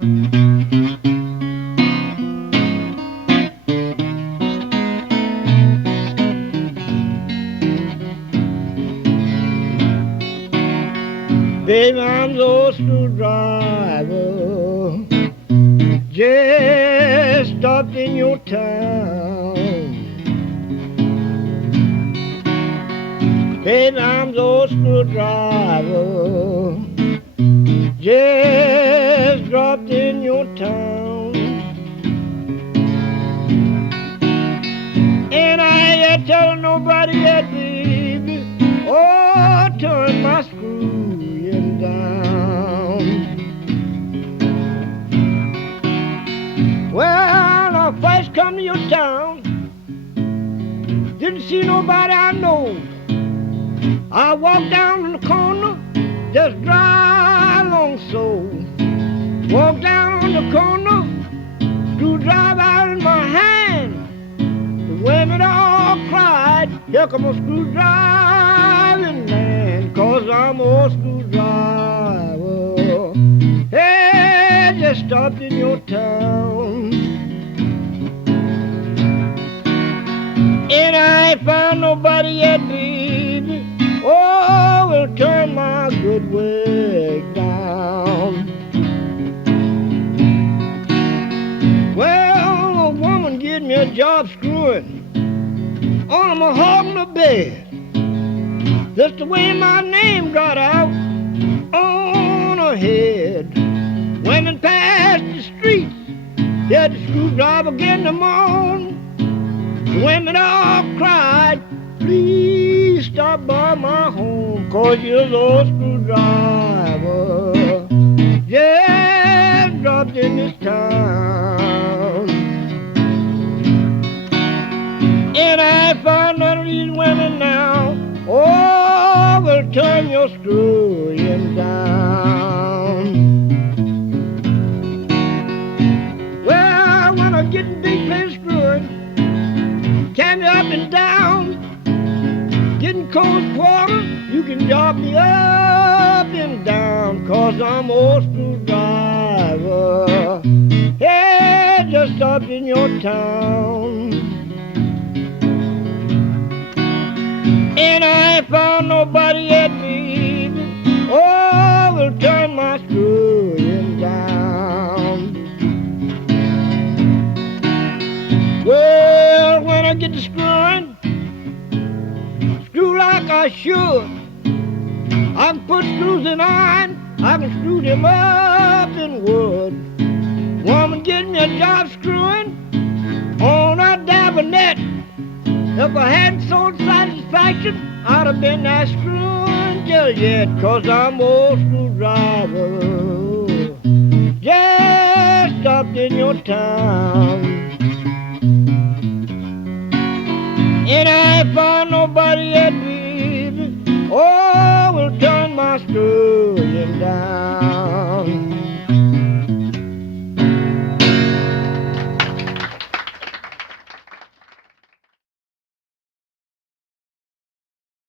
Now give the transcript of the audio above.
Baby, I'm the old screwdriver, just stopped in your town. Baby, I'm the old screwdriver, just dropped in your town. And I ain't yet telling nobody yet, baby, oh, turn my screw down. Well, I first come to your town, didn't see nobody I know. I walked down in the corner, just dry along so. Walked down on the corner, screwdriver out in my hand. The women all cried, here come a screwdriving man, 'cause I'm a screwdriver. Hey, just stopped in your town. And I ain't found nobody yet, baby, oh, will turn my good wig down. Well, a woman gave me a job screwing on a mahogany bed. That's the way my name got out on her head. Women passed the streets, had the screwdriver getting them on. The women all cried, please stop by my home, 'cause you're the old screwdriver, just dropped in this town. And I find none of these women now, oh, will turn your screwing down. Well, when I get in big place screwing, carry me up and down, getting cold quarter, you can job me up and down, 'cause I'm old screwdriver, hey, just stopped in your town. And I ain't found nobody yet, baby, oh, will turn my screwing down. Well, when I get to screwing, screw like I should. I can put screws in iron, I can screw them up in wood. Woman get me a job screwing on a dabonet. If I hadn't sold satisfaction, I'd have been that screwing just yet, 'cause I'm old screwdriver, just stopped in your town.